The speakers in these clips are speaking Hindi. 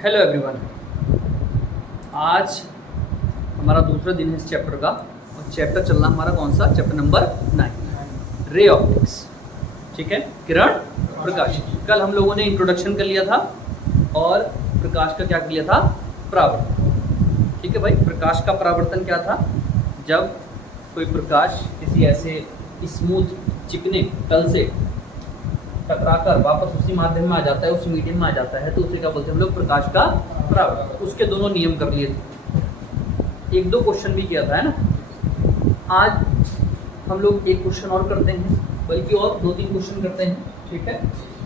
Hello everyone. आज हमारा दूसरा दिन है इस चैप्टर का और चैप्टर चल रहा हमारा कौन सा? Chapter number 9, ray optics. ठीक है, किरण प्रकाश। कल हम लोगों ने इंट्रोडक्शन कर लिया था और प्रकाश का क्या कर लिया था? परावर्तन। ठीक है भाई, प्रकाश का परावर्तन क्या था? जब कोई प्रकाश किसी ऐसे स्मूथ चिकने तल से टकराकर वापस उसी माध्यम में आ जाता है, उस मीडियम में आ जाता है, तो उसे क्या बोलते हैं हम लोग? प्रकाश का परावर्तन। उसके दोनों नियम कर लिए थे, एक दो क्वेश्चन भी किया था, है ना। आज हम लोग एक क्वेश्चन और करते हैं, बल्कि और 2-3 क्वेश्चन करते हैं। ठीक है,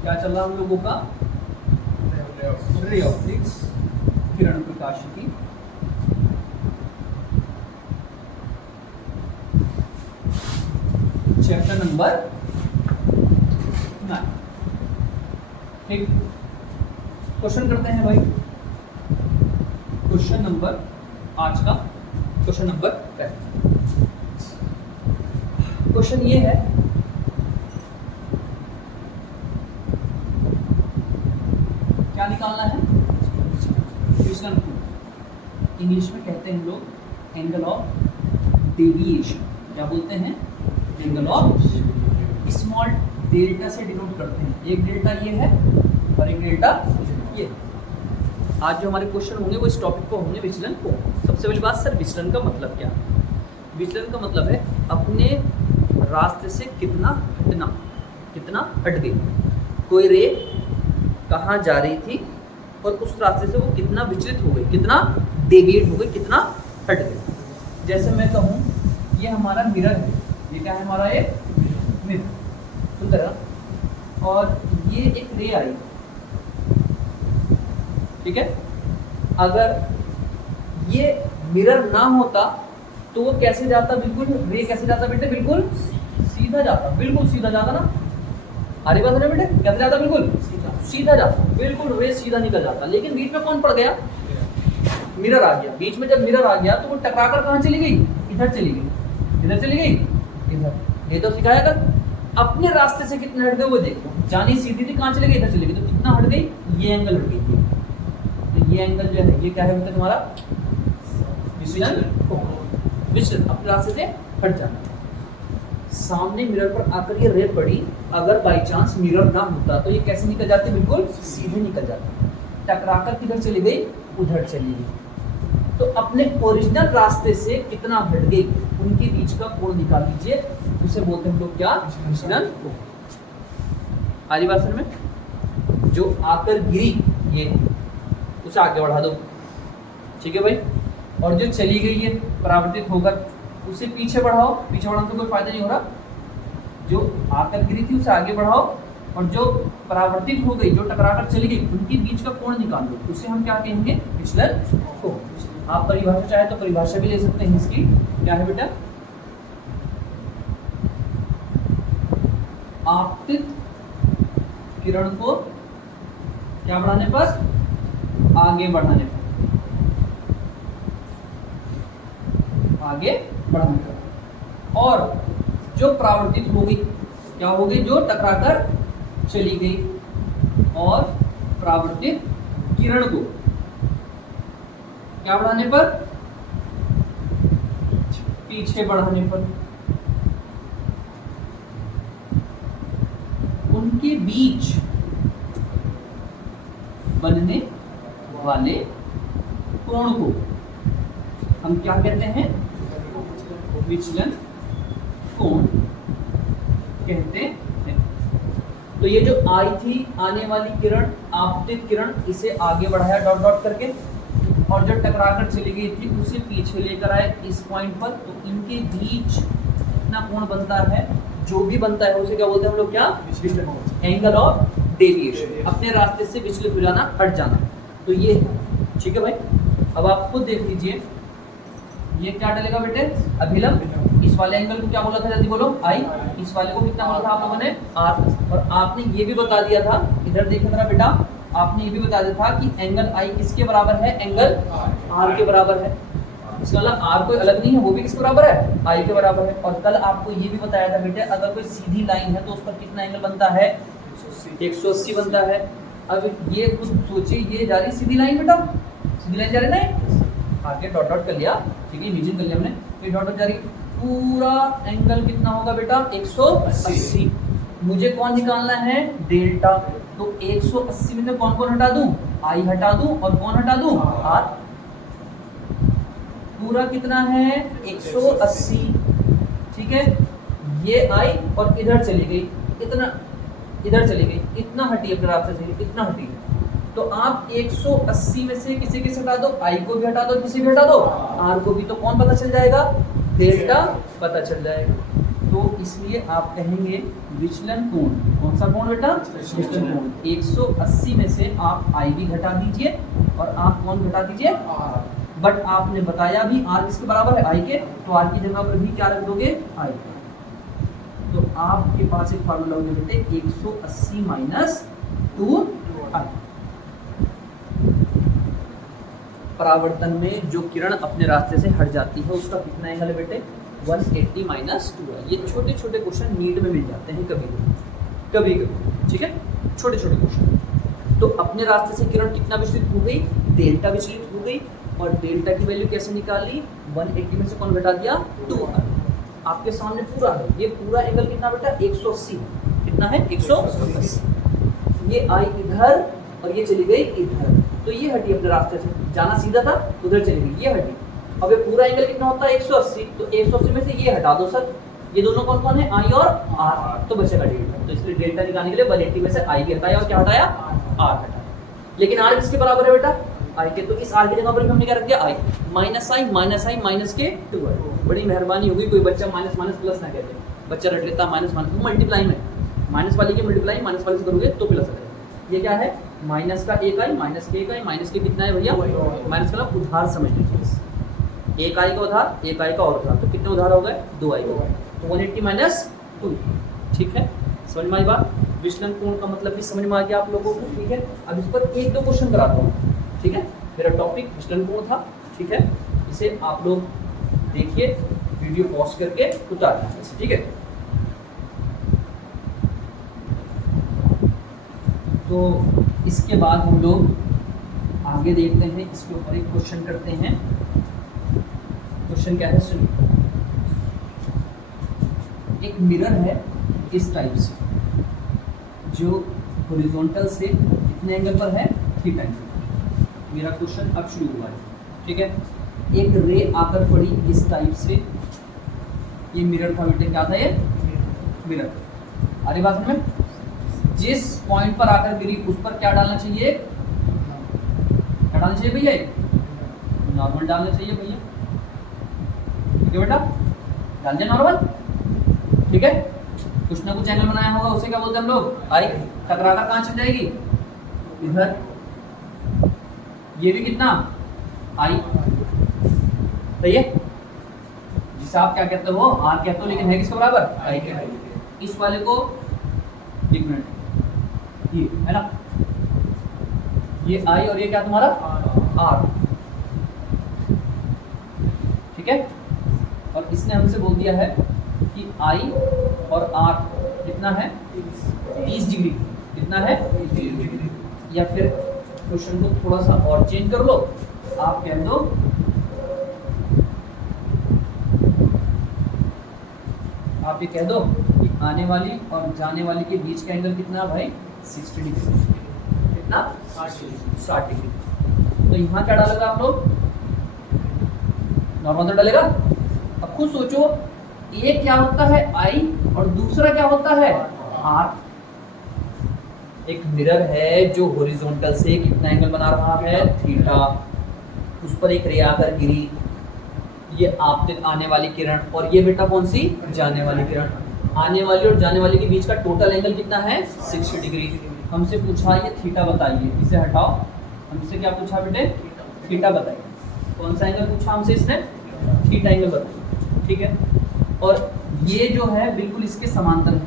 क्या चल रहा हम लोगों का? रे ऑप्टिक्स, किरण प्रकाशिकी। Chapter number 9। ठीक, क्वेश्चन करते हैं भाई। क्वेश्चन नंबर आज का क्वेश्चन नंबर 10। क्वेश्चन ये है, क्या निकालना है? विचलन। इंग्लिश में कहते हैं हम लोग एंगल ऑफ डेविएशन। क्या बोलते हैं? Angle of. स्मॉल डेल्टा से डिनोट करते हैं। एक डेल्टा ये है और एक डेल्टा ये। आज जो हमारे क्वेश्चन होंगे वो इस टॉपिक को होंगे, विचलन को। सबसे पहली बात, सर विचलन का मतलब क्या? विचलन का मतलब है अपने रास्ते से कितना हटना, कितना हट गई। कोई रे कहाँ जा रही थी और उस रास्ते से वो कितना विचलित हो गई, कितना डेविएट हो गई, कितना हट गई। जैसे मैं कहूँ ये हमारा मिरर है, ये क्या है हमारा? एक मिरर। और ये एक रे आई, ठीक है। अगर ये मिरर ना होता तो वो कैसे जाता? बिल्कुल रे कैसे जाता बेटे? बिल्कुल सीधा जाता, बिल्कुल सीधा जाता ना। अरे बात है बेटे, कैसे जाता? बिल्कुल सीधा जाता, बिल्कुल रे सीधा निकल जाता। लेकिन बीच में कौन पड़ गया? मिरर आ गया। बीच में जब मिरर आ गया तो वो टकराकर कहाँ चली गई? इधर चली गई। इधर चली गई, इधर। ये तो सिखाया कर अपने रास्ते से कितना हट गए वो देखो। जानी सीधी थी, कहाँ चले गई? इधर चली गई। तो कितना हट गई? ये एंगल हट गई। तो ये एंगल जो है ये क्या है मतलब हमारा? विचलन। विचलन, अपने रास्ते से हट जाना। सामने मिरर पर आकर ये रे पड़ी, अगर बाई चांस मिरर ना होता तो ये कैसे निकल जाती? बिल्कुल सीधे निकल जाती। टकराकर किधर चली गई? उधर चली गई। तो अपने ओरिजिनल रास्ते से कितना हट गई, उनके बीच का कोण निकाल लीजिए। उसे बोलते हैं हम लोग क्या? विचलन कोण। आधी बात समझ में? जो आकर गिरी ये, उसे आगे बढ़ा दो, ठीक है भाई। और जो चली गई है परावर्तित होकर, उसे पीछे बढ़ाओ। पीछे बढ़ाने से कोई फायदा नहीं हो रहा। जो आकर गिरी थी उसे आगे बढ़ाओ, और जो परावर्तित हो गई, जो टकराकर चली गई, उनके बीच का कोण निकाल दो। उसे हम क्या कहेंगे? विचलन कोण। आप परिभाषा चाहे तो परिभाषा भी ले सकते हैं इसकी। क्या है बेटा? आपतित किरण को क्या बढ़ाने पर? आगे बढ़ाने पर। आगे बढ़ाने पर। और जो परावर्तित हो गई, क्या हो गई? जो टकराकर चली गई। और परावर्तित किरण को क्या बढ़ाने पर? पीछे बढ़ाने पर। उनके बीच बनने वाले कोण को हम क्या कहते हैं? विचलन कोण कहते हैं। तो ये जो आई थी आने वाली किरण, आपतित किरण, इसे आगे बढ़ाया डॉट डॉट करके, और जो टकराकर चली गई थी उसे पीछे लेकर आए इस पॉइंट पर। तो इनके बीच कितना कोण बनता है? जो भी बनता है उसे क्या बोलते हैं हम लोग? क्या? विचलन कोण। एंगल ऑफ डेविएशन, अपने रास्ते से विचलित हो जाना, हट जाना। तो ये, ठीक है भाई। अब आप खुद देख लीजिए, ये क्या डलेगा बेटे? अभिलंब। इस वाले एंगल को क्या बोला था? जल्दी बोलो। आई। इस वाले को कितना बोला था आप लोगों ने? आर। और आपने ये भी बता दिया था, इधर देखो मेरा बेटा, आपने ये भी बता दिया था कि एंगल आई किसके बराबर है? एंगल आर के बराबर है। इसका मतलब आर कोई अलग नहीं है, वो भी किसके बराबर है? आई के बराबर है। और कल आपको ये भी बताया था बेटे, अगर कोई सीधी लाइन है तो उस पर कितना एंगल बनता है? 180 बनता है। अब ये खुद सोचिए, ये जा रही सीधी लाइन बेटा, सीधी लाइन जा रही ना, आगे डॉट डॉट कर लिया, ठीक है, इमेजिन कर लिया हमने, ये डॉट डॉट जा रही, पूरा एंगल कितना होगा बेटा 180। मुझे कौन निकालना है डेल्टा, तो 180 में से कौन कौन हटा दूं, आई हटा दूं और कौन हटा दूं आर, पूरा कितना है 180, ठीक है, ये आई और इधर चली गई, इतना इधर चली गई, इतना हटी अपने रास्ते से, इतना हटी, तो आप 180 में से किसी किसे हटा दो, आई को भी हटा दो, किसी भी हटा दो, आर को भी, तो कौन पता चल जाएगा, डेल्टा पता चल जाएगा। तो इसलिए आप कहेंगे विचलन कोण, कौन सा कोण बेटा, विचलन कोण, 180 में से आप आई भी घटा दीजिए और आप कौन घटा दीजिए, बट आपने बताया भी आर किसके बराबर है, आई के, तो आर की जगह पर भी क्या रख दोगे, आई। तो आपके पास एक फार्मूला होगा बेटे 180 माइनस 2 आई। परावर्तन में जो किरण अपने रास्ते से हट जाती है उसका कितना एंगल है बेटे, 180 माइनस 2 है। ये छोटे छोटे क्वेश्चन नीट में मिल जाते हैं कभी कभी, ठीक है, छोटे छोटे क्वेश्चन। तो अपने रास्ते से किरण कितना विचलित हो गई, डेल्टा विचलित हो गई, और डेल्टा की वैल्यू कैसे निकाली, 180 में से कौन घटा दिया, 2 आपके सामने पूरा है, ये पूरा एंगल कितना बेटा 180, कितना है 180, ये आई इधर और ये चली गई इधर, तो ये हटी अपने रास्ते से, जाना सीधा था उधर चली गई, ये हटी। अब ये पूरा एंगल कितना होता है 180, तो 180 में से ये हटा दो सर, ये दोनों कौन कौन है, आई और आर, तो बचेगा डेल्टा। तो इसलिए डेल्टा निकालने के लिए 180 में से आई भी हटाया और क्या हटाया, आर हटाया। लेकिन आर किसके बराबर है बेटा, आई के, तो इस आर की जगह पर हमने क्या रख दिया, आई माइनस के 2। बड़ी मेहरबानी होगी कोई बच्चा माइनस माइनस प्लस ना कहते, बच्चा रट लेता माइनस माइनस, मल्टीप्लाई में माइनस वाले की मल्टीप्लाई माइनस वाले से करोगे तो प्लस आ जाएगा। ये क्या है, माइनस का एक आई, माइनस के एक आई, माइनस के कितना है भैया, माइनस का उधार समझ लीजिए, एक आई का उधार, एक आई का और उधार, तो कितने उधार हो गए, 2 आई हो गए, तो 180 माइनस 2, ठीक है, समझ में आई बात। विचलन कोण का मतलब भी समझ में आ गया आप लोगों को, ठीक है। अब इस पर 1-2 क्वेश्चन कराता हूँ, ठीक है, मेरा टॉपिक विचलन कोण था, ठीक है, इसे आप लोग देखिए, वीडियो पॉज करके उतार दीजिए, ठीक है। तो इसके बाद हम लोग आगे देखते हैं, इसके ऊपर एक क्वेश्चन करते हैं। क्वेश्चन क्या है सुनिए, एक मिरर है इस टाइप से, जो हॉरिजॉन्टल से कितने एंगल पर है, थीटा एंगल। मेरा क्वेश्चन अब शुरू हुआ है, ठीक है। एक रे आकर पड़ी इस टाइप से, ये मिरर था बेटे, क्या था ये मिरर, अरे बात में जिस पॉइंट पर आकर गिरी उस पर क्या डालना चाहिए, क्या डालना चाहिए भैया, नॉर्मल डालना चाहिए भैया, ठीक है बेटा, डाल दिया नॉर्मल, ठीक है। कुछ ना कुछ एंगल बनाया होगा, उसे क्या बोलते हैं हम लोग, आई। टकराकर कहाँ चल जाएगी, इधर, ये भी कितना आई, सही है, जिसे आप क्या कहते हो, आर कहते हो, लेकिन है किसके बराबर, आई के। इस वाले को एक मिनट, ये है ना, ये आई और ये क्या तुम्हारा आर, ठीक है। और इसने हमसे बोल दिया है कि आई और आर कितना है 30 डिग्री, कितना है 30 डिग्री। या फिर क्वेश्चन को थोड़ा सा और चेंज कर लो, आप कह दो आप ये कह दो कि आने वाली और जाने वाली के बीच का एंगल कितना है भाई, 60 डिग्री, कितना 60 डिग्री। तो यहाँ क्या डालेगा आप लोग, नॉर्मल तो डालेगा। अब खुद सोचो, एक क्या होता है आई और दूसरा क्या होता है आर। एक मिरर है जो हॉरिजॉन्टल से कितना एंगल बना रहा है, थीटा, उस पर एक रे आकर गिरी, ये आप तक आने वाली किरण, और ये बेटा कौन सी, जाने वाली किरण। आने वाली और जाने वाली के बीच का टोटल एंगल कितना है 60 डिग्री। हमसे पूछा ये थीटा बताइए, इसे हटाओ, हमसे क्या पूछा बेटे, थीटा बताइए। कौन सा एंगल पूछा हमसे इसने, थीटा एंगल बताइए, ठीक है। और ये जो है बिल्कुल इसके समांतर है,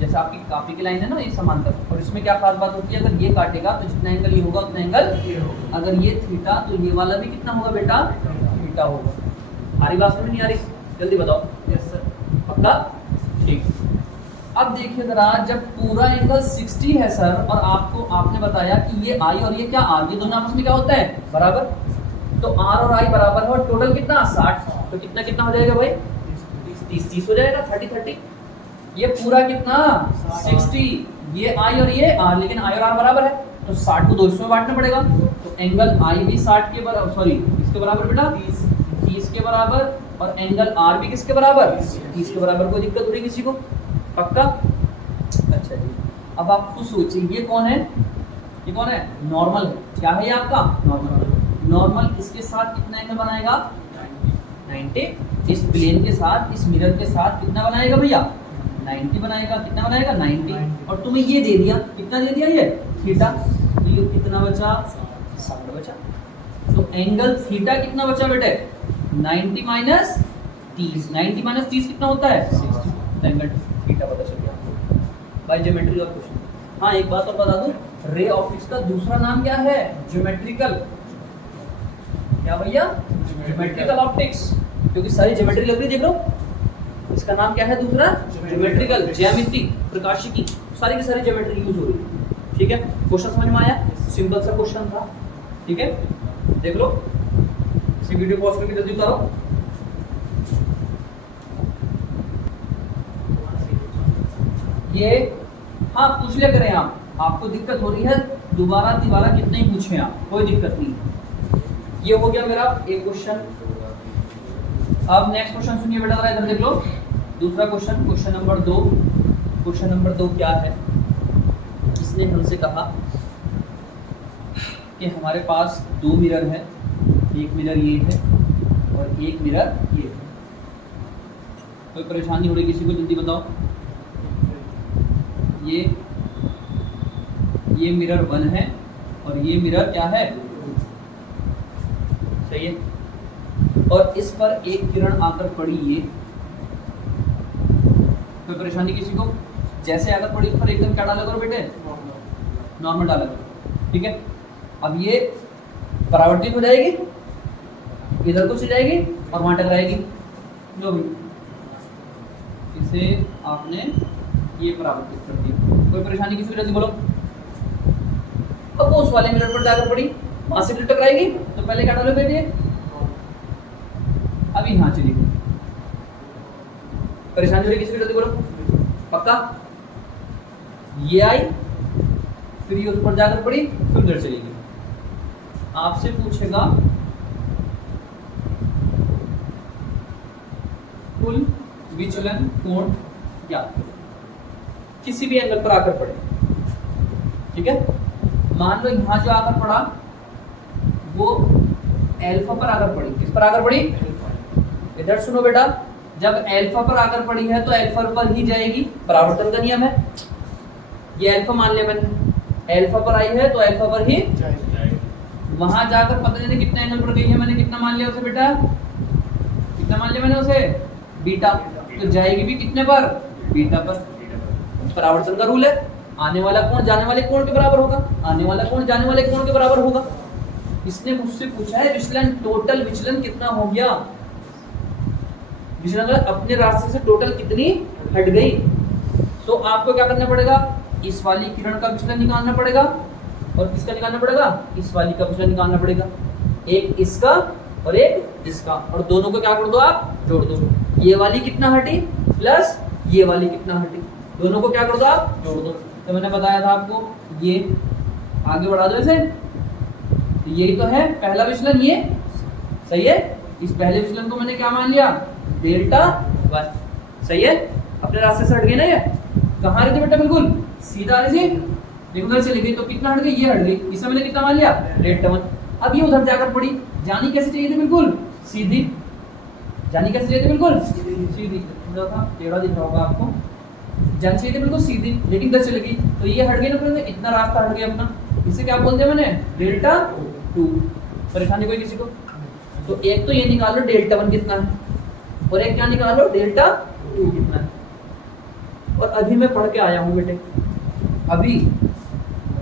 जैसे आपकी कॉपी की लाइन है ना, ये समांतर। और इसमें क्या खास बात होती है, अगर ये काटेगा तो जितना एंगल ये होगा उतना एंगल ये होगा। अगर ये थीटा तो ये वाला भी कितना होगा बेटा, थीटा होगा। आ रही बात समझ नहीं आ रही, जल्दी बताओ। यस सर, पक्का, ठीक। अब देखिए जरा, जब पूरा एंगल 60 है सर, और आपने बताया कि ये आई और ये क्या आर, ये दोनों आपस में क्या होता है, बराबर। तो आर और आई बराबर है, और टोटल कितना 60, तो कितना कितना हो जाएगा भाई, 30 हो जाएगा, 30। ये पूरा कितना 60, ये आई और ये आर, लेकिन आई और आर बराबर है, तो 60 को 200 में बांटना पड़ेगा। तो एंगल आई भी 60 के बराबर, सॉरी किसके बराबर बेटा, 30 के बराबर, और एंगल आर भी किसके बराबर, 30 के बराबर। कोई दिक्कत हो रही किसी को, पक्का? अच्छा जी, अब आप खुद सोचिए, ये कौन है, ये कौन है, नॉर्मल है। क्या है ये आपका नॉर्मल। नॉर्मल इसके साथ कितना एंगल बनाएगा, 90। इस प्लेन के साथ, इस मिरर के साथ कितना बनाएगा भैया, 90 बनाएगा। कितना बनाएगा, 90। और तुम्हें ये दे दिया, कितना दे दिया, ये थीटा, तो ये कितना बचा, 60 बचा। तो एंगल थीटा कितना बचा बेटे, 90 माइनस 30। 90 माइनस 30 कितना होता है, 60। एंगल थीटा पता चल गया आपको बाय ज्योमेट्री। और क्वेश्चन, हाँ एक बात और बता दूं, रे ऑप्टिक्स का दूसरा नाम क्या है, ज्योमेट्रिकल। क्या भैया, ज्योमेट्रिकल ऑप्टिक्स, क्योंकि सारी ज्योमेट्री लग रही, देख लो, इसका नाम क्या है दूसरा, ज्योमेट्रिकल, ज्यामिति, प्रकाशिकी, सारी की सारी ज्योमेट्री यूज हो रही है। ठीक है, क्वेश्चन समझ में आया, सिंपल सा क्वेश्चन था। ठीक है, देख लो, इसी वीडियो पॉज करके जल्दी उतारो। ये हाँ पूछ लिया करें आप, आपको दिक्कत हो रही है दोबारा कितना ही पूछें आप, कोई दिक्कत नहीं। ये हो गया मेरा एक क्वेश्चन। अब नेक्स्ट क्वेश्चन सुनिए बेटा, जरा इधर देख लो, दूसरा question, question number 2। Question number 2 क्या है, इसने हमसे कहा कि हमारे पास 2 मिरर है, एक मिरर ये है और एक मिरर ये है। कोई परेशानी हो रही किसी को, जल्दी बताओ। ये मिरर 1 है और ये मिरर क्या है, सही है। और इस पर एक किरण आकर पड़ी, ये कोई परेशानी किसी को, जैसे आकर पड़ी उस पर एकदम क्या डाला करो बेटे, नॉर्मल डाला करो। ठीक है, अब ये परावर्तित हो जाएगी, इधर को चली जाएगी और वहां टकराएगी, जो भी, इसे आपने ये परावर्तित कर दी। कोई परेशानी किसी को, जल्दी बोलो। अब वो उस वाले मिरर पर जाकर पड़ी, वहां से टकराएगी, तो पहले क्या डालो बेटे, अभी यहाँ चली गई। परेशानी हो रही किसी को, जल्दी बोलो, पक्का? ये आई, फिर ये उस पर जाकर पड़ी, फिर उधर चली गई। आपसे पूछेगा कुल विचलन कोण ज्ञात करो, किसी भी एंगल पर आकर पड़े। ठीक है, मान लो यहां जो आकर पड़ा वो एल्फा पर आकर पड़ी, किस पर आकर पड़ी, इधर सुनो बेटा, जब एल्फा पर आकर पड़ी है तो एल्फा पर ही जाएगी, परावर्तन का नियम है। ये एल्फा मान लिया मैंने, एल्फा पर आई है तो एल्फा पर ही वहां जाकर पता नहीं कितने एंगल पर गई है, मैंने कितना मान लिया उसे बेटा, कितना मान लिया मैंने उसे, बीटा, तो जाएगी भी कितने पर, बीटा पर। परावर्तन का रूल है, आने वाला कोण जाने वाले कोण के बराबर होगा, आने वाला कोण जाने वाले कोण के बराबर होगा। इसने मुझसे पूछा है विचलन, टोटल विचलन कितना हो गया, विचलन अपने रास्ते से टोटल कितनी हट गई। तो आपको क्या करना पड़ेगा, इस वाली किरण का विचलन निकालना पड़ेगा, और किसका निकालना पड़ेगा, इस वाली का विचलन निकालना पड़ेगा, एक इसका और एक इसका, और दोनों को क्या कर दो आप, जोड़ दो। ये वाली कितना हटी प्लस ये वाली कितना हटी, दोनों को क्या कर दो आप, जोड़ दो। तो मैंने बताया था आपको, ये आगे बढ़ा दो इसे, तो यही तो है पहला विचलन, ये सही है। इस पहले विचलन को मैंने क्या मान लिया, डेल्टा वन, सही है। अपने रास्ते से हट गई ना, ये कहाँ रही थी बेटा, बिल्कुल सीधा आ रही थी, देखो उधर चली गई, तो कितना हट गई, ये हट गई, इसमें मैंने कितना मान लिया, डेल्टा वन। अब ये उधर जाकर पड़ी, जानी कैसे चाहिए थी, बिल्कुल सीधी, जानी कैसे चाहिए थी, बिल्कुल सीधी, थोड़ा सा टेढ़ा दिख रहा होगा आपको, जानी चाहिए थी बिल्कुल सीधी, लेकिन इधर चली गई, तो ये हट गई ना, इतना रास्ता हट गया अपना, इसे क्या बोल दिया मैंने, डेल्टा टू। परेशानी कोई किसी को, तो एक तो ये निकाल लो डेल्टा वन कितना है, और एक क्या निकाल लो, डेल्टा टू कितना है। और अभी मैं पढ़ के आया हूँ बेटे, अभी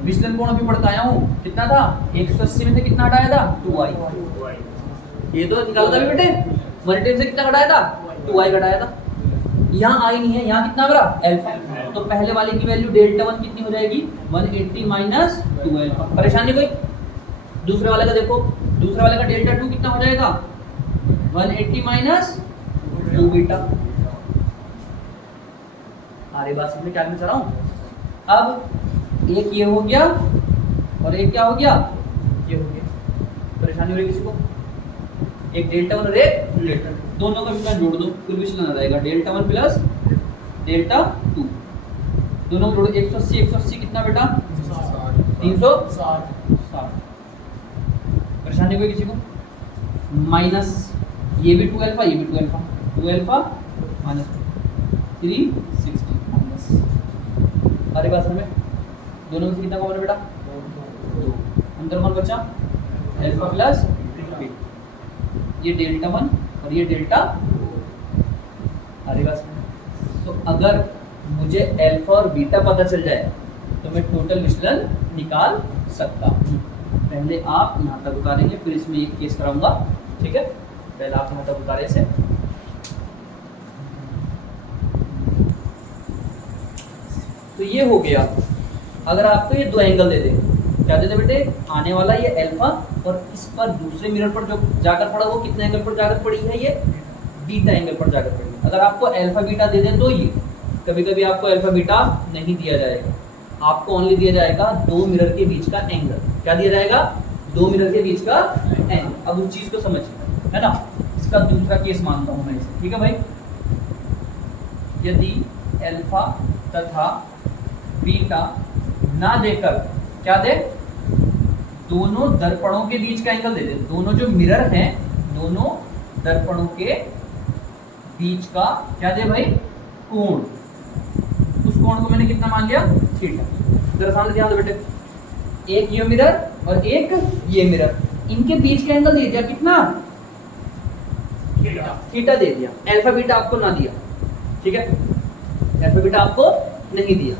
विचलन कोण अभी पढ़ के आया हूँ, कितना था, 180 में से कितना हटाया था, 2i। ये तो निकाला था बेटे, 110 से कितना घटाया था, 2i घटाया था। यहाँ आई नहीं है, यहाँ कितना बड़ा, एल्फा, तो पहले वाले की वैल्यू डेल्टा 1 कितनी हो जाएगी 180 माइनस 2 अल्फा। परेशानी कोई? दूसरे वाले का देखो, दूसरे वाले का डेल्टा 2 कितना हो जाएगा 180 माइनस 2 बीटा। अरे बात समझ में क्या मैं चल रहा हूँ? अब एक ये हो गया और एक क्या हो गया, ये हो गया। परेशानी हो रही किसी को? एक डेल्टा 1 और एक डेल्टा 2, दोनों का विचलन जोड़ दो, कुल विचलन आ जाएगा डेल्टा 1 प्लस डेल्टा 2। दोनों को जोड़ो 180 180 कितना बेटा 360। परेशानी कोई किसी को? माइनस ये भी 2 अल्फा, ये भी 2 अल्फा, 2 अल्फा माइनस 360 माइनस। अरे बात समझ में? दोनों में से कितना कॉमन है बेटा 2। अंतर कौन बचा अल्फा प्लस बीटा। ये डेल्टा 1 और ये डेल्टा। अरे बात समझ में? तो अगर मुझे अल्फा और बीटा पता चल जाए तो मैं टोटल विचलन निकाल सकता हूँ। पहले आप यहाँ तक उतारेंगे, फिर इसमें एक केस कराऊंगा, ठीक है? पहले आप यहाँ तक उतारे से। तो ये हो गया। अगर आपको ये दो एंगल दे दे, क्या दे दे बेटे, आने वाला ये अल्फा और इस पर दूसरे मिरर पर जो जाकर पड़ा वो कितने एंगल पर जाकर पड़ी है, ये बीटा एंगल पर जाकर पड़ी। अगर आपको अल्फा बीटा दे दे तो ये, कभी कभी आपको अल्फा बीटा नहीं दिया जाएगा, आपको ओनली दिया जाएगा दो मिरर के बीच का एंगल। क्या दिया जाएगा? दो मिरर के बीच का एंगल। अब उस चीज को समझिए, है ना? इसका दूसरा केस मानता हूं मैं इसे, ठीक है भाई? यदि अल्फा तथा बीटा ना देकर क्या दे, दोनों दर्पणों के बीच का एंगल दे दे। दोनों जो मिरर हैं, दोनों दर्पणों के बीच का क्या दे भाई, कोण। उस कोण को मैंने कितना मान लिया, थीटा। जरा सामने ध्यान दो बेटे, एक ये मिरर और एक ये मिरर, इनके बीच का एंगल दे दिया कितना, थीटा दे दिया। अल्फा बीटा आपको ना दिया, ठीक है? अल्फा बीटा आपको नहीं दिया,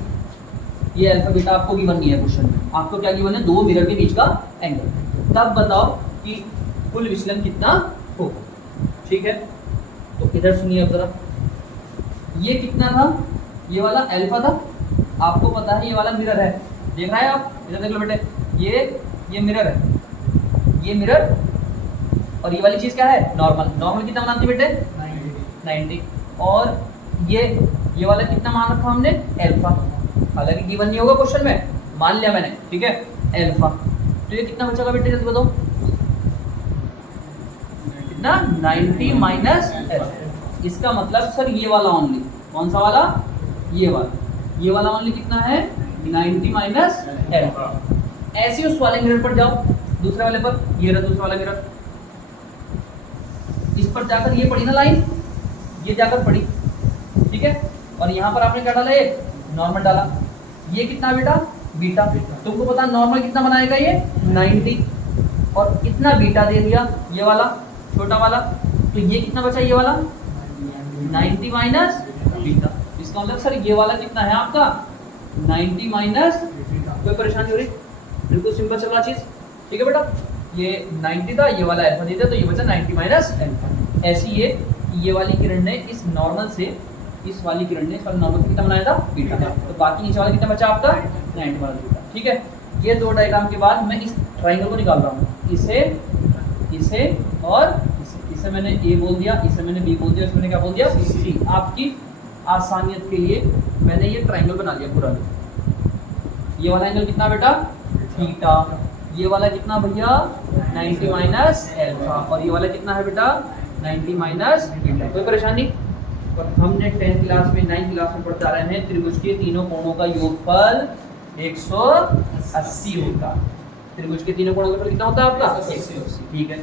ये अल्फा बीटा आपको गिवन नहीं है क्वेश्चन में। आपको क्या गिवन है, दो मिरर के बीच का एंगल। तब बताओ कि कुल विचलन कितना होगा, ठीक है? तो इधर सुनिए अब जरा, ये कितना था, ये वाला अल्फा था, आपको पता है ये वाला मिरर है, देख रहे हैं आप? इधर देख लो बेटे, ये मिरर है, ये मिरर, और ये वाली चीज क्या है, नॉर्मल। नॉर्मल कितना मानते बेटे 90। और ये वाला कितना मान रखा हमने, अल्फा। हालांकि गिवन नहीं होगा क्वेश्चन में, मान लिया मैंने, ठीक है, अल्फा। तो ये कितना बचेगा बेटे, जल्दी बताओ कितना, 90 माइनस अल्फा। इसका मतलब सर ये वाला ओनली, कौन सा वाला, ये वाला ओनली कितना है, 90 माइनस अल्फा। ऐसे उस वाले मिरर पर जाओ, दूसरे वाले पर, ये रहा दूसरा वाला मिरर, इस पर जाकर ये पड़ी ना लाइन, ये जाकर पड़ी, ठीक है? और यहाँ पर आपने क्या डाला, एक नॉर्मल डाला। ये कितना बेटा, बीटा। तुमको पता नॉर्मल कितना बनाएगा, ये 90, और इतना बीटा दे दिया ये वाला छोटा वाला, तो ये कितना बचा, ये वाला 90 माइनस बीटा। इसका मतलब सर ये वाला कितना है आपका 90 माइनस। कोई परेशानी हो रही? बिल्कुल सिंपल चल रहा चीज, ठीक है बेटा? ये 90 था, ये वाला अल्फा दे दिया, तो ये बचा 90 माइनस अल्फा। ऐसी ये वाली किरण ने इस नॉर्मल से, इस वाली किरण ने इस वाले नॉर्मल से कितना बनाया था, बीटा। तो बाकी नीचे वाला कितना बचा आपका 90 माइनस बीटा, ठीक है? ये दो डायग्राम के बाद मैं इस ट्राइंगल को निकाल रहा हूँ, इसे और इसे मैंने ए बोल दिया, इसे मैंने बी बोल दिया, इसमें मैंने क्या बोल दिया, सी। आपकी आसानियत के लिए मैंने ये ट्राइंगल बना लिया पूरा। ये वाला एंगल कितना बेटा, थीटा। ये वाला कितना भैया 90 माइनस अल्फा, और ये वाला कितना है बेटा 90 माइनस बीटा। कोई परेशानी? और हमने 10th क्लास में 9th क्लास में पढ़ते आ रहे हैं, त्रिभुज के तीनों कोणों का योगफल 180 होता है। त्रिभुज के तीनों कोणों का योगफल कितना होता है आपका 180, ठीक है?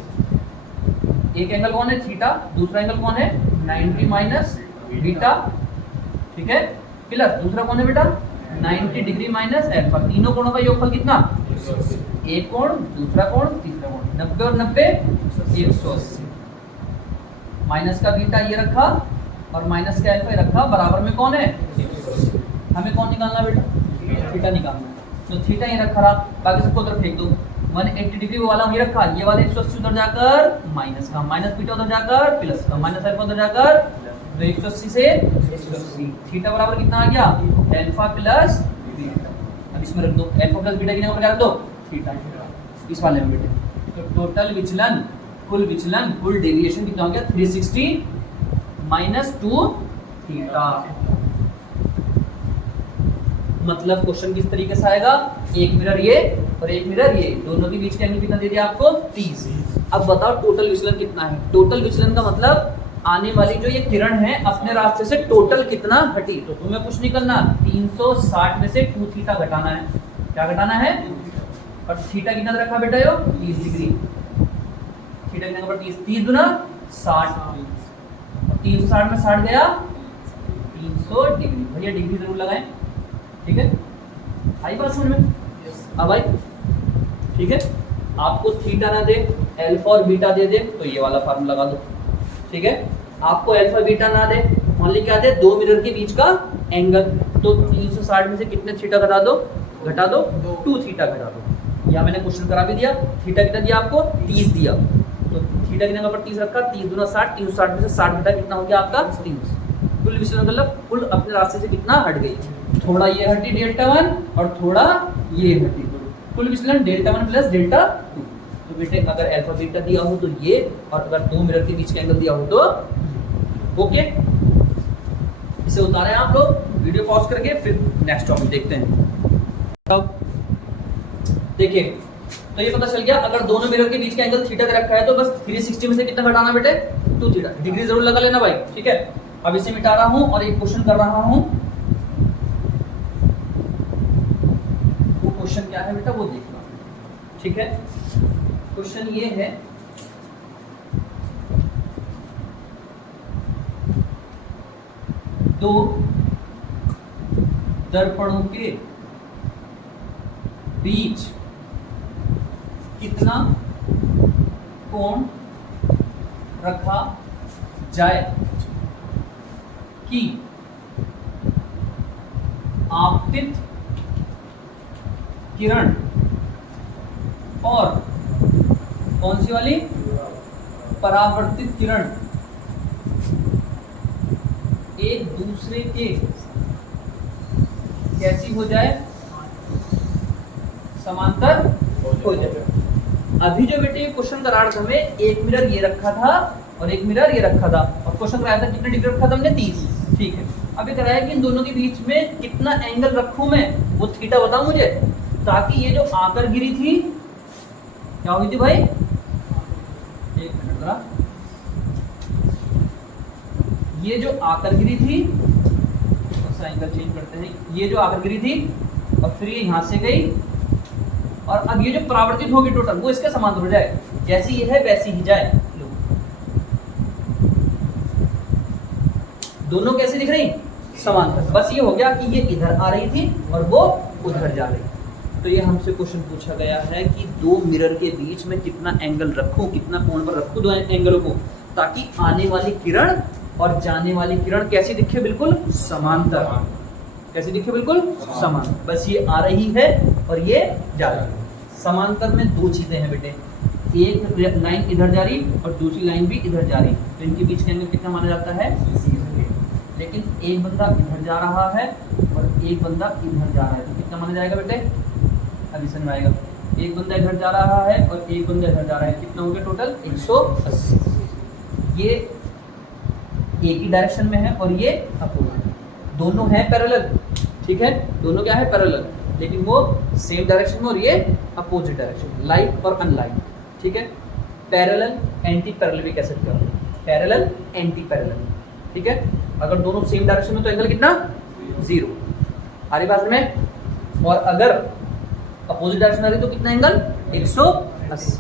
एक एंगल कौन है, थीटा। दूसरा एंगल कौन है, 90 माइनस बीटा, ठीक है? प्लस दूसरा कौन है बेटा 90 डिग्री माइनस अल्फा। तीनों कोणों का योगफल कितना, एक कोण, दूसरा कोण, तीसरा कोण, 90 और 90 180। माइनस का बीटा ये रखा और माइनस का अल्फा रखा, बराबर में कौन है, हमें कौन निकालना बेटा, थीटा निकालना। तो थीटा ये रखा रहा, बाकी सबको उधर फेंक दो। 180 डिग्री वाला ये रखा, ये वाला 180 उधर जाकर माइनस का, माइनस बीटा उधर जाकर प्लस का, माइनस अल्फा उधर जाकर तो 180 से 180, थीटा बराबर कितना आ गया, अल्फा प्लस बीटा। अब इसमें रख दो अल्फा प्लस बीटा की जगह पर क्या रख दो, थीटा, इस वाले में बेटे। तो टोटल विचलन, कुल विचलन, कुल डेविएशन कितना हो गया, 360 माइनस 2 थीटा। मतलब क्वेश्चन किस तरीके से आएगा, एक मिरर ये और एक मिरर ये, दोनों के बीच का एंगल कितना दे दिया आपको, 30। अब बताओ टोटल विचलन कितना है। टोटल विचलन का मतलब आने वाली जो ये किरण है अपने रास्ते से टोटल कितना हटी। तो तुम्हें कुछ नहीं करना, 360 में से 2 थीटा घटाना है। क्या घटाना है, और थीटा कितना रखा बेटा, यो 30 डिग्री। थीटा कितना पर 30, 30 गुना 60, 360 में 60 गया 300 डिग्री। भैया डिग्री जरूर लगाएं, ठीक है, आई बात समझ में। अब आई, ठीक है, आपको थीटा ना दे, अल्फा और बीटा दे दे, तो ये वाला फार्मूला लगा दो, ठीक है। आपको अल्फा बीटा ना दे, ओनली क्या दे, दो मिरर के बीच का एंगल। तो 360 में से कितने थीटा घटा दो, 2 थीटा घटा दो। या मैंने क्वेश्चन करा भी दिया, थीटा कितना दिया आपको, 30 दिया, तो थीटा कितना पर 30 रखा, 30 गुना 60, 360 में से 60 घटा कितना हो गया आपका 30। कुल विचलन मतलब कुल अपने रास्ते से कितना हट गई, थोड़ा ये हटी डेल्टा 1 और थोड़ा ये हटी, कुल विचलन डेल्टा 1 प्लस डेल्टा 2। तो बेटे अगर अल्फा बीटा दिया हो तो ये, और अगर दो मिरर के बीच का एंगल दिया हो तो ओके। इसे उतारें आप लोग, वीडियो पॉज करके फिर नेक्स्ट टॉपिक देखते हैं। अब देखिए, तो ये पता चल गया अगर दोनों मिरर के बीच का एंगल थीटा दे रखा है तो बस 360 में से कितना घटाना बेटे, 2 थीटा। डिग्री जरूर लगा लेना भाई, ठीक है। अब इसे मिटा रहा हूं और एक क्वेश्चन कर रहा हूं। वो क्वेश्चन क्या है बेटा, वो देखना, ठीक है। क्वेश्चन ये है, दो दर्पणों के बीच कितना कोण रखा जाए कि आपतित किरण और कौन सी वाली, परावर्तित किरण एक दूसरे के कैसी हो जाए, समांतर हो जाए। अभी जो बेटे क्वेश्चन करार में एक मिरर ये रखा था और एक मिरर ये रखा था, और क्वेश्चन कराया था कितने डिग्री रखा था हमने, 30, ठीक है। अभी कराया कि इन दोनों के बीच में कितना एंगल रखूं मैं, वो थीटा बताओ मुझे, ताकि ये जो आकर गिरी थी, क्या हुई थी भाई, एक मिनट जरा, ये जो आकर गिरी थी, एंगल चेंज करते हैं, ये जो आकर गिरी थी और फिर ये यहां से गई, और अब ये जो परावर्तित होगी टोटल वो इसके समांतर हो जाए, जैसी ये है वैसी ही जाए। लो, दोनों कैसे दिख रही, समांतर। बस ये हो गया कि ये इधर आ रही थी और वो उधर जा रही। तो ये हमसे क्वेश्चन पूछा गया है कि दो मिरर के बीच में कितना एंगल रखूं, कितना कोण पर रखूं दो एंगलों को, ताकि आने वाली किरण और जाने वाली किरण कैसी दिखे, बिल्कुल समांतर। कैसी दिखे, बिल्कुल समांतर। बस ये आ रही है और ये जा रही है। समांतर में दो चीजें हैं बेटे, एक लाइन इधर जा रही और दूसरी लाइन भी इधर जा रही, तो इनके बीच का एंगल कितना माना जाता है, 0। लेकिन एक बंदा इधर जा रहा है और एक बंदा इधर जा रहा है, तो कितना माना जाएगा बेटे, अभी समझ में आएगा। एक बंदा इधर जा रहा है और एक बंदा इधर जा रहा है, कितना हो गया टोटल, 180। ये एक ही डायरेक्शन में है और ये अपोजिट, दोनों हैं पैरेलल, ठीक है, दोनों क्या है, पैरेलल, लेकिन वो सेम डायरेक्शन में और ये अपोजिट डायरेक्शन, लाइक और अनलाइक, ठीक है। पैरेलल एंटी पैरेलल भी कह सकते हो, पैरेलल एंटी पैरेलल, ठीक है। अगर दोनों सेम डायरेक्शन में तो एंगल कितना, 0 आ रही बात में, और अगर अपोजिट डायरेक्शन आ रही तो कितना एंगल, 180।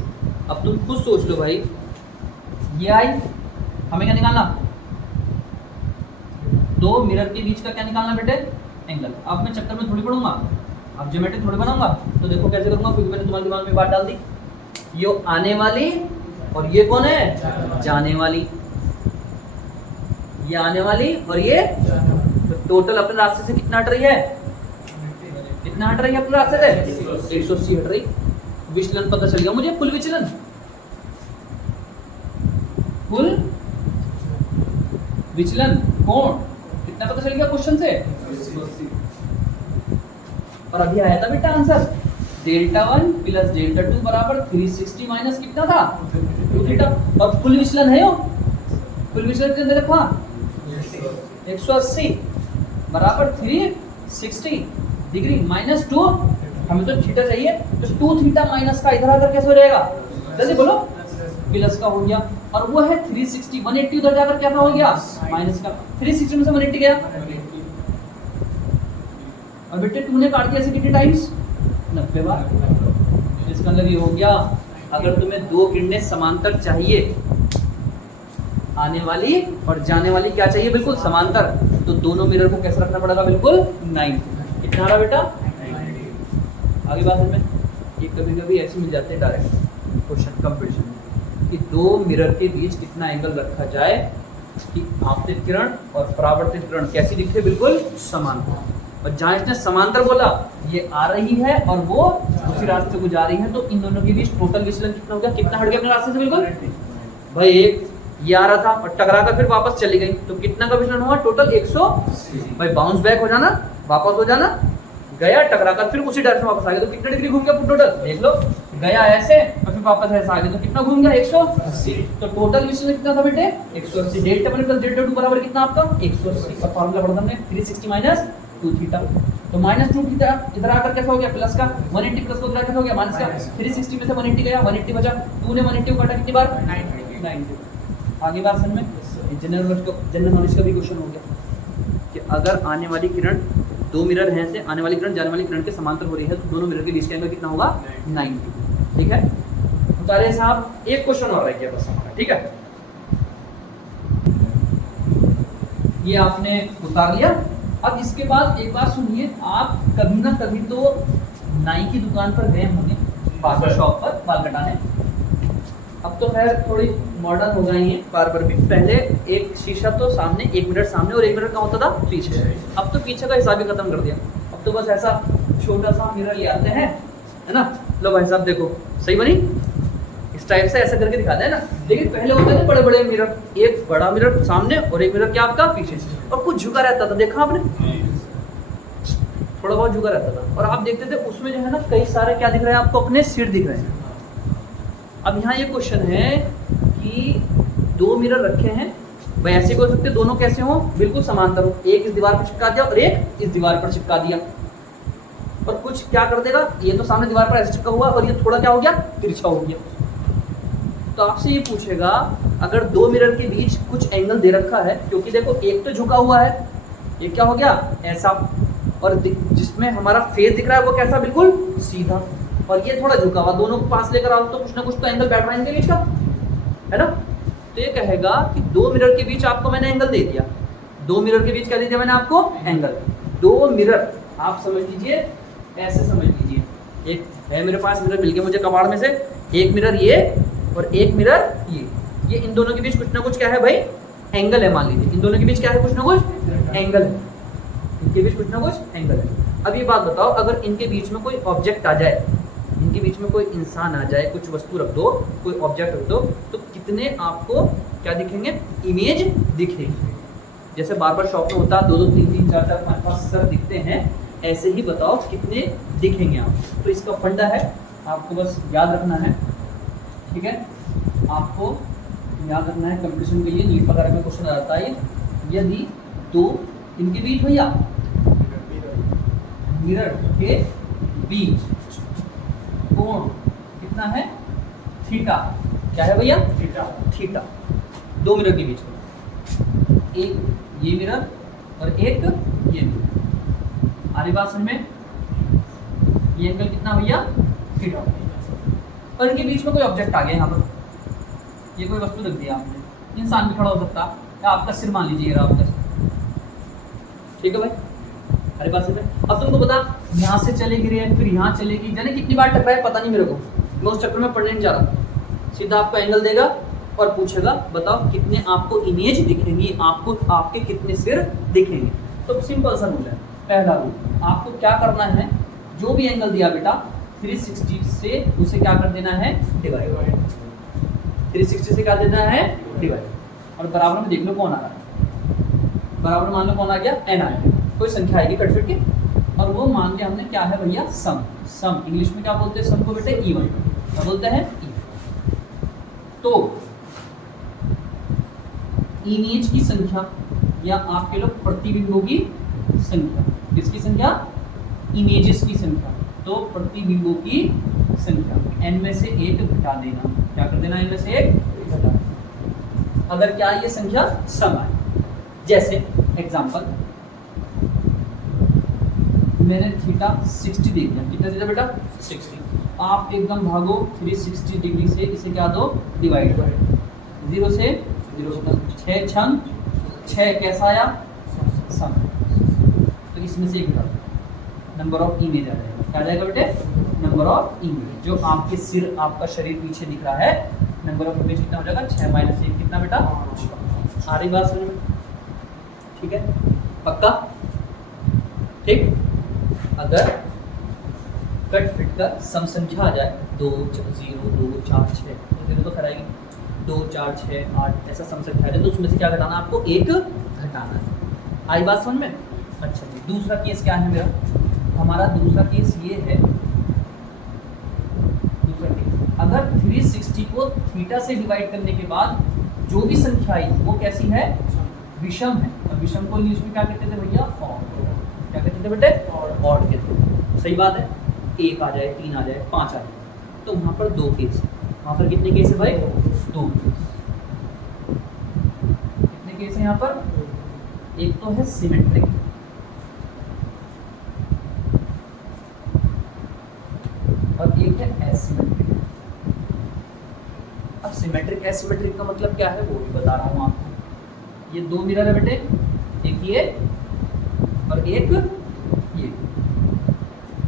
अब तुम खुद सोच लो भाई, ये आई, हमें क्या निकालना, दो मिरर के बीच का क्या निकालना बेटे, एंगल। अब मैं चक्कर में थोड़ी पढ़ूंगा, अब ज्योमेट्री थोड़ी बनाऊंगा, तो देखो कैसे करूंगा, क्योंकि मैंने तुम्हारे दिमाग में बात डाल दी, ये आने वाली और ये कौन है, जाने वाली, ये आने वाली और ये, तो टोटल अपने रास्ते से कितना हट रही है, कितना हट रही है अपने रास्ते से, 180 हट रही। विचलन पता चल गया मुझे, कुल विचलन, कुल विचलन कोण कितना पता चल गया क्वेश्चन से। और अभी आया था बेटा आंसर डेल्टा 1 प्लस डेल्टा 2 बराबर 360 माइनस कितना था 2 थीटा। और कुल विचलन है कुल विचलन कितना रखा 180 बराबर 360 डिग्री माइनस 2 हमें तो थीटा चाहिए तो 2 थीटा माइनस का इधर आकर कैसे हो जाएगा जल्दी बोलो प्लस का हो गया। और वो है 360 180 उधर जाकर क्या हो गया माइनस का 360 में से 180 गया। और बेटे 2 ने काट दिया ऐसे कितने टाइम्स 90 बार। इसका मतलब ये हो गया अगर तुम्हें दो किरणें समांतर चाहिए आने वाली और जाने वाली क्या चाहिए बिल्कुल समांतर तो दोनों मिरर को कैसे रखना पड़ेगा बिल्कुल 90। कितना रहा बेटा आगे बात में ये कभी कभी ऐसे मिल जाते हैं डायरेक्ट क्वेश्चन कंपटीशन में कि दो मिरर के बीच कितना एंगल रखा जाए कि आपतित किरण और परावर्तित किरण कैसी दिखे बिल्कुल समांतर। और जहाँ इसने समांतर बोला ये आ रही है और वो उसी रास्ते को जा रही है तो इन दोनों के बीच टोटल विचलन कितना हो गया कितना हट गया अपने रास्ते से बिल्कुल भाई एक ये आ रहा था और टकरा कर फिर वापस चली गई तो कितना का विचलन हुआ टोटल 100। भाई बाउंस बैक हो जाना वापस हो जाना गया टकरा कर फिर उसी डायरेक्शन वापस आ गया तो कितना डिग्री घूम गया टोटल देख लो गया ऐसे और फिर वापस ऐसा आ गया तो कितना घूम गया 180। तो टोटल विचलन कितना था बेटे 180 डेल्टा 1 प्लस डेल्टा 2 बराबर कितना आपका 180 का फार्मूला पढ़ा हमने 360 माइनस 2 थीटा तो माइनस 2 थीटा इधर आकर कैसा हो गया प्लस का 180 प्लस को उधर कैसा हो गया माइनस का 360 में से 180 गया 180 बचा 2 ने 180 को काटा कितनी बार 90। आगे बात समझ में जनरल नॉलेज का भी क्वेश्चन हो गया कि अगर आने वाली किरण दो मिरर हैं से आने वाली किरण जाने वाली किरण के समांतर हो रही है तो दोनों मिरर के बीच का एंगल कितना होगा 90। ठीक है उतारे साहब एक क्वेश्चन और रह गया बस हमारा ठीक है ये आपने उतार लिया। अब इसके बाद एक बात सुनिए आप कभी ना कभी तो नाई की दुकान पर गए होंगे बार्बर शॉप पर बाल कटाने। अब तो खैर थोड़ी मॉडर्न हो गई है बार्बर भी पहले एक शीशा तो सामने 1 मिनट सामने और 1 मिनट का होता था पीछे। अब तो पीछे का हिसाब ही खत्म कर दिया अब तो बस ऐसा छोटा सा मिरर ले आते हैं है ना लो भाई साहब देखो सही बनी इस टाइप से ऐसा करके दिखाते हैं ना। लेकिन पहले होते थे बड़े बड़े मिरर एक बड़ा मिरर सामने और एक मिरर क्या आपका पीछे और कुछ झुका रहता था देखा आपने थोड़ा बहुत झुका रहता था और आप देखते थे उसमें जो है ना कई सारे क्या दिख रहे हैं आपको अपने सिर दिख रहे हैं। अब यहाँ ये क्वेश्चन है कि दो मिरर रखे हैं भाई ऐसे हो सकते दोनों कैसे हो बिल्कुल समांतर हो एक इस दीवार पर चिपका दिया और एक इस दीवार पर चिपका दिया और कुछ क्या कर देगा ये तो सामने दीवार पर ऐसे चिपका हुआ और ये थोड़ा क्या हो गया तिरछा हो गया। तो आपसे ये पूछेगा अगर दो मिरर के बीच कुछ एंगल दे रखा है क्योंकि देखो एक तो झुका हुआ है ये क्या हो गया ऐसा और जिसमें हमारा फेस दिख रहा है वो कैसा बिल्कुल सीधा और ये थोड़ा झुका हुआ दोनों को पास लेकर आओ तो कुछ ना कुछ तो एंगल बैठ रहा है इनके बीच का है ना। तो ये कहेगा कि दो मिरर के बीच आपको मैंने एंगल दे दिया दो मिरर के बीच क्या दे दिया मैंने आपको एंगल दो मिरर आप समझ लीजिए ऐसे समझ लीजिए एक है मेरे पास मिरर मिल गया मुझे कबाड़ में से एक मिरर ये और एक मिरर ये इन दोनों के बीच कुछ ना कुछ क्या है भाई एंगल है मान लीजिए इन दोनों के बीच क्या है कुछ ना कुछ एंगल है इनके बीच कुछ ना कुछ एंगल है। अब ये बात बताओ अगर इनके बीच में कोई ऑब्जेक्ट आ जाए इनके बीच में कोई इंसान आ जाए कुछ वस्तु रख दो कोई ऑब्जेक्ट रख दो तो कितने आपको क्या दिखेंगे इमेज दिखेगी। जैसे बार्बर शॉप में होता है 2 2 3 3 4 4 5 5 सर दिखते हैं ऐसे ही बताओ कितने दिखेंगे आप। तो इसका फंडा है आपको बस याद रखना है ठीक है आपको याद रखना है कंपटीशन के लिए नीट वगैरह में क्वेश्चन आ जाता है यदि दो इनके बीच भैया मिरर के बीच कोण कितना है थीटा क्या है भैया थीटा दो मिरर के बीच में एक ये मिरर और एक ये मिरर आरी बात समझ में ये एंगल कितना भैया थीटा और इनके बीच में कोई ऑब्जेक्ट आ गया यहाँ पर ये कोई वस्तु रख दिया आपने इंसान भी खड़ा हो सकता या आपका सिर मान लीजिए आपका ठीक है भाई अरे बात समझ में। अब तुमको पता यहाँ से चलेगी रेल फिर यहाँ चलेगी जाने कितनी बार टकराए पता नहीं मेरे को मैं उस चक्कर में पढ़ने नहीं जा रहा सीधा आपको एंगल देगा और पूछेगा बताओ कितने आपको इमेज दिखेंगी आपको आपके कितने सिर दिखेंगे। तो सिंपल सा रूल है पहला रूल आपको क्या करना है जो भी एंगल दिया बेटा 360 से उसे क्या कर देना है डिवाइड 360 से क्या देना है डिवाइड और बराबर में देख लो कौन आ रहा है बराबर मान लो कौन आ गया, n आ गया, कोई संख्या आएगी कट फिट के, और वो मान लिया हमने क्या है भैया, सम। सम इंग्लिश में क्या बोलते हैं सम को बेटे, इवन। क्या बोलते हैं, तो इमेज की संख्या या आपके लोग प्रतिबिंबों की संख्या, किसकी संख्या, इमेजेस की संख्या, तो प्रतिबिंबों की संख्या n में से एक घटा देना। क्या कर देना, n में से एक घटा देना। अगर क्या ये संख्या सम आए, जैसे एग्जांपल मैंने थीटा 60 दे दिया, कितना दे दिया बेटा 60, आप एकदम भागो 360 डिग्री से इसे क्या दो, डिवाइड करो, 0 से 0 तक 6 छंग 6 कैसा आया, सम। तो इसमें से एक घटा नंबर ऑफ इमेज आ जाएगा, क्या आ जाएगा बेटे, नंबर ऑफ इमेज, जो आपके सिर आपका शरीर पीछे दिख रहा है, नंबर ऑफ इमेज कितना हो जाएगा, 6 माइनस 1 कितना बेटा, आ रही बात समझ में, ठीक है, पक्का, ठीक। अगर कट फिट का सम संख्या आ जाए 2 0 2 4 6, तो 0 तो कराएगी, 2 4 6 8 ऐसा सम संख्या आ जाए, तो उसमें से क्या घटाना, आपको एक घटाना है। आई बात समझ में। अच्छा जी, दूसरा केस क्या है मेरा, हमारा दूसरा केस ये है, दूसरा केस अगर 360 को थीटा से डिवाइड करने के बाद जो भी संख्या आई वो कैसी है, विषम है। और विषम को इंग्लिश में क्या कहते थे भैया, ऑड। क्या कहते थे बेटे, ऑड कहते थे। सही बात है, 1 आ जाए 3 आ जाए 5 आ जाए, तो वहाँ पर 2 केस है। वहाँ पर कितने केस है भाई, 2 केस। कितने केस है यहाँ पर, एक तो है सिमेट्रिक, और एक है एसिमेट्रिक। अब सिमेट्रिक एसिमेट्रिक का मतलब क्या है वो भी बता रहा हूँ आपको। ये 2 मिरर है बेटे, एक ये और एक ये,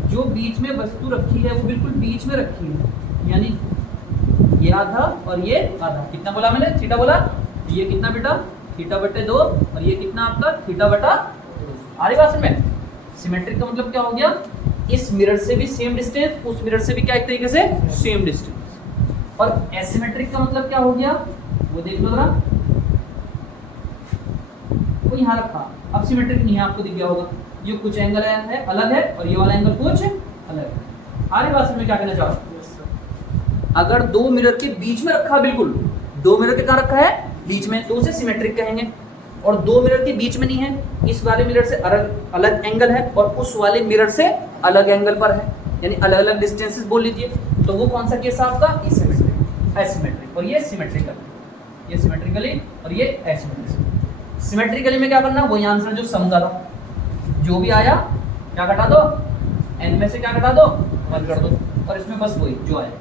जो बीच में वस्तु रखी है वो बिल्कुल बीच में रखी है, यानी ये आधा और ये आधा। कितना बोला मैंने, थीटा बोला, ये कितना बेटा, थीटा बटे 2, और ये कितना आपका, थीटा बटा। आ रही बात में। सिमेट्रिक का मतलब क्या हो गया, इस मिरर से भी सेम डिस्टेंस, उस मिरर से भी क्या एक तरीके से सेम डिस्टेंस। और एसिमेट्रिक का मतलब क्या हो गया, वो देख लो जरा, वो यहाँ रखा। अब सिमेट्रिक नहीं है, आपको दिख गया होगा, ये कुछ एंगल है अलग है और ये वाला एंगल कुछ अलग है। आगे बात में क्या कहना चाहो, अगर 2 मिरर के बीच में रखा, बिल्कुल 2 मिरर के कहाँ रखा है, बीच में, तो उसे सिमेट्रिक कहेंगे। और 2 मिरर के बीच में नहीं है, इस वाले मिरर से अलग एंगल है और उस वाले मिरर से अलग एंगल पर है, यानी अलग अलग डिस्टेंसेस बोल लीजिए, तो वो कौन सा केस है आपका, एसिमेट्रिक। एसिमेट्रिक और ये सिमेट्रिकल, ये सिमेट्रिकली और ये एसिमेट्रिक। सिमेट्रिकली में क्या करना, वही आंसर जो सम का था, जो भी आया क्या घटा दो, n में से क्या घटा दो, 1 कर दो, और इसमें बस वही जो आया।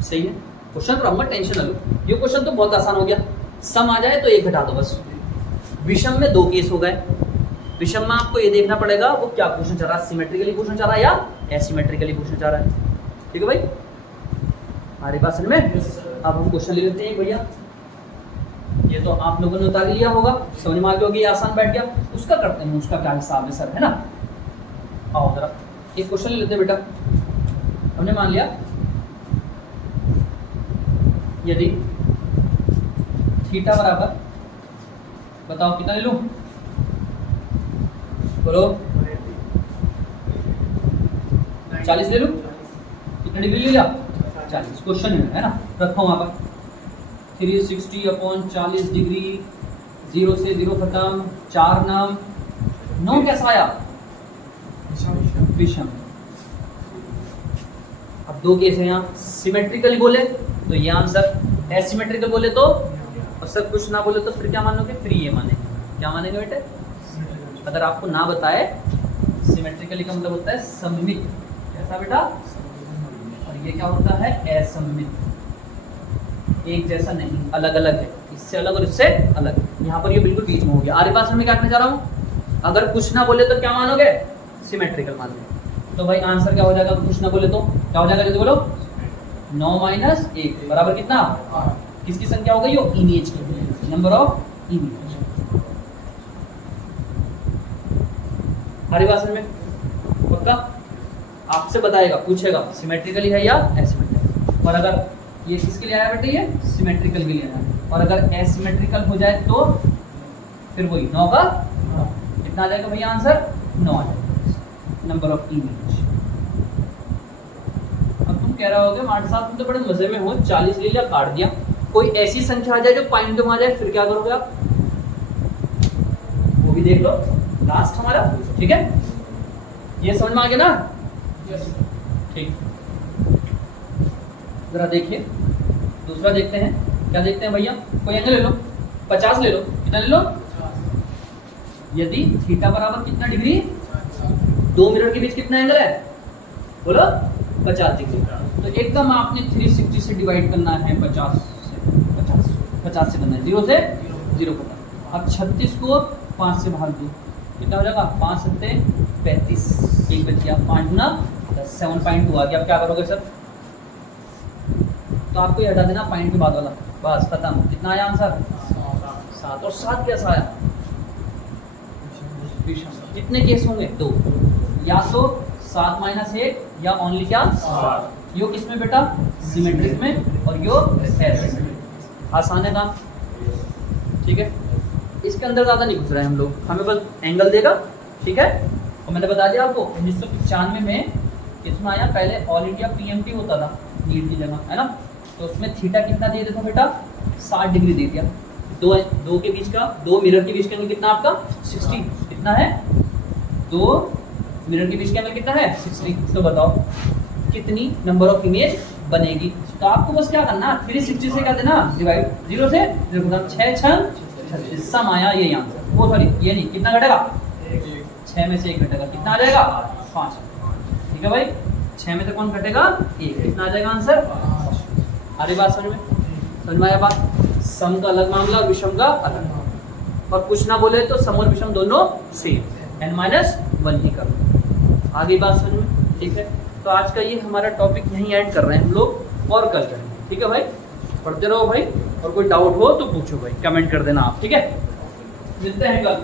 सही है, क्वेश्चन पर मत टेंशन ना लो, ये क्वेश्चन तो बहुत आसान हो गया। सम आ जाए तो 1 घटा दो बस। विषम में 2 केस हो गए। विषम में आपको ये देखना पड़ेगा वो क्या क्वेश्चन चल रहा है, सिमेट्रिकली क्वेश्चन चल रहा है या एसिमेट्रिकली क्वेश्चन चल रहा है। ठीक है भाई, हमारी बात समझ में। अब हम क्वेश्चन ले लेते हैं भैया। ये तो आप लोगों ने उतार लिया होगा, समझ में आ गया होगा, ये आसान बैठ गया। उसका करते हैं, उसका क्या हिसाब है सर, है ना। आओ जरा एक क्वेश्चन ले लेते हैं बेटा। हमने मान लिया यदि थीटा बराबर, बताओ कितना ले लूं, बोलो 40 ले लूं, कितना डिग्री ले लिया, 40। क्वेश्चन है ना, रखो वहां पर 360/40 डिग्री, 0 से 0 खत्म, 4 नाम 9 कैसा आया, विषम। अब 2 केस है यहाँ, सिमेट्रिकली बोले तो ये आंसर, एसिमेट्रिकल बोले तो, और सब कुछ ना बोले तो फिर क्या मानोगे, फिर ये मानेंगे। क्या मानेंगे बेटे, अगर आपको ना बताए, सिमेट्रिकली का मतलब होता है सममित, कैसा बेटा, और ये क्या होता है, असममित, एक जैसा नहीं, अलग अलग है, इससे अलग और इससे अलग। यहाँ पर ये बिल्कुल बीच में हो गया। आगे बात में क्या कहना चाह रहा हूँ, अगर कुछ ना बोले तो क्या मानोगे, सिमेट्रिकल मानोगे। तो भाई आंसर क्या हो जाएगा, कुछ ना बोले तो क्या हो जाएगा, जल्दी बोलो, 9 - 1 बराबर कितना, 8। किसकी संख्या हो गई, वो इमेज की, नंबर ऑफ इमेज। हमारी बात में पक्का, आपसे बताएगा, पूछेगा सिमेट्रिकली है या एसिमेट्रिकल। और अगर ये किसके लिए आया बेटे, ये सिमेट्रिकल के लिए आया। और अगर एसिमेट्रिकल हो जाए तो फिर वही 9 का 9। कितना आ जाएगा भैया आंसर? 9 आ जाएगा नंबर ऑफ इमेज। अब तुम कह रहे होगे मार्ट साहब तुम तो बड़े मजे में हो, 40 ले लिया काट दिया, कोई ऐसी संख्या आ जाए जो पॉइंट में आ जाए फिर क्या करोगे आप? वो भी देख लो लास्ट हमारा, ठीक है? ये समझ में आ गया ना? ठीक, जरा देखिए दूसरा देखते हैं। क्या देखते हैं भैया? कोई एंगल ले लो, 50 ले लो। कितना ले लो? यदि थीटा बराबर कितना डिग्री, दो मिरर के बीच कितना एंगल है बोलो? 50 डिग्री। तो एकदम आपने 360 से डिवाइड करना है, 50 से करना है, 0 से 0 करना। अब 36 को 5 से भाग दो, कितना हो जाएगा? 5 सत्ते 35, एक बच गया, 5 गुना 7.2 आ गया। अब क्या करोगे सर? तो आपको ये हटा देना पॉइंट के बाद वाला, बस खत्म। कितना आया आंसर? 7। और 7 कैसा आया? कितने केस होंगे? 2, या तो 7 - 1 या ओनली क्या 7। यो किसमें बेटा? सिमेट्रिक में, और यो एसिमेट्रिक। आसान है काम, ठीक है? इसके अंदर ज़्यादा नहीं घुस रहे हैं हम लोग, हमें बस एंगल देगा, ठीक है? और मैंने बता दिया आपको 1995 में इसमें आया, पहले ऑल इंडिया PMT होता था नीट की जगह, है ना? तो उसमें थीटा कितना दे दिया था बेटा? 60 डिग्री दे दिया। दो के बीच का, दो मिरर के बीच का एंगल कितना आपका? 60। कितना है? दो मिरर के बीच का एंगल कितना है? 60। तो बताओ कितनी नंबर ऑफ इमेज बनेगी? तो आपको बस क्या करना, 360 से क्या देना डिवाइड, 0 से 0, 6 6 सम आया, ये आंसर। वो सॉरी ये नहीं, कितना घटेगा? 6 में से 1 घटेगा, कितना आ जाएगा? 5। ठीक है भाई, 6 में से कौन घटेगा? 1। कितना आ जाएगा आंसर? 5। आ रही बात समझ में? समझ में आया बात? सम का अलग मामला, विषम का अलग। और कुछ ना बोले तो सम और विषम दोनों सेम, n-1 ही करो। आगे बात समझ में? ठीक है, तो आज का ये हमारा टॉपिक यहीं ऐड कर रहे हैं हम लोग, और कल करेंगे। ठीक है भाई, पढ़ते रहो भाई, और कोई डाउट हो तो पूछो भाई, कमेंट कर देना आप, ठीक है? मिलते हैं कल।